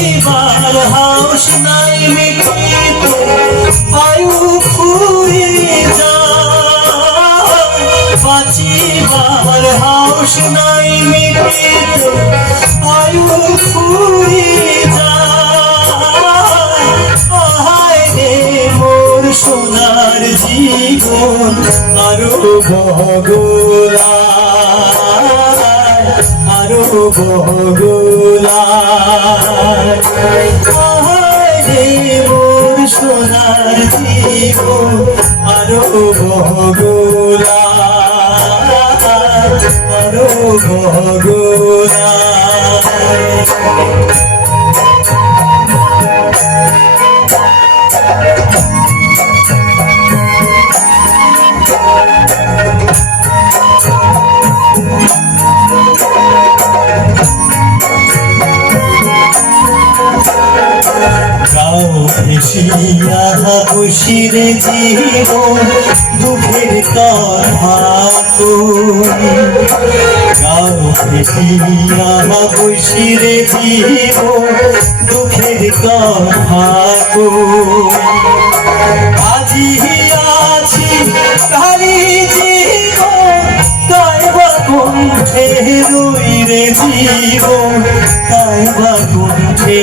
বাঁচিবার house নাই মিটিত আয়ু ফুরি বাঁচিবার হাউস নাই মিটিত আয়ু ফুরি যায়। রে মোর সোনার জীবন, আরও বগলা আরও মোর সোনার জীবন আরও ভগোলা আরও বগলা ভেসিয়া বসিরে জীবন দুঃখের কথা গাও ভেসিয়া বসিরে জীবন দুঃখের কথা আজি আছি কালি জীবন তাই কণ্ঠে রই রে জীবন তাই কণ্ঠে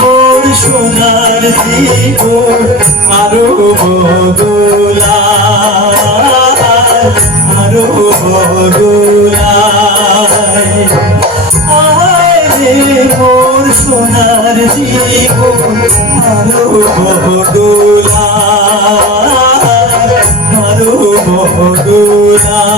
মোর সোনার জীবন আরও বদলা আরও রে মোর সোনার জীবন আরও বদলায় আরও বদলায়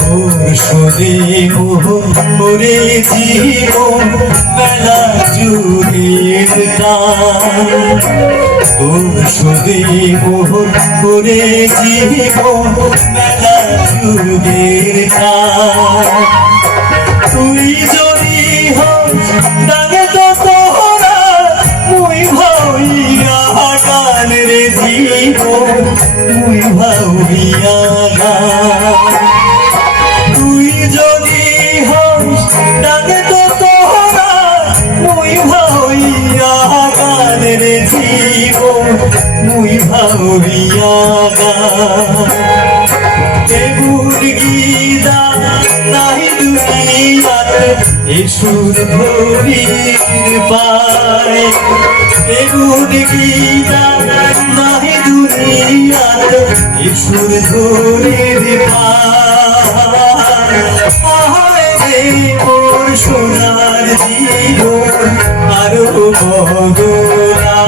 তোর সরে করে জীবন বেলা তোর সরে মোহন করে জীবন বেলা দান তুই যদি হস তো তোরা মুই ভাইয়া গান রে জীবন, মুই ভাইয়া এসুর ধরির পায় এগুন গীতা নাহি দুনিয়াতে এসুর ধরির পায় সোনার জীবন আরও বগলা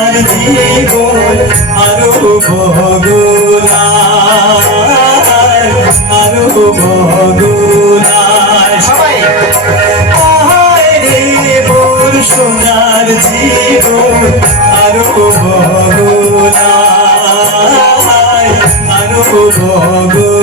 সোনার জীবন আরও বগলা আরও বগলা সবাই রে মোর সোনার জীবন আরও বগলায় আরও বগলায়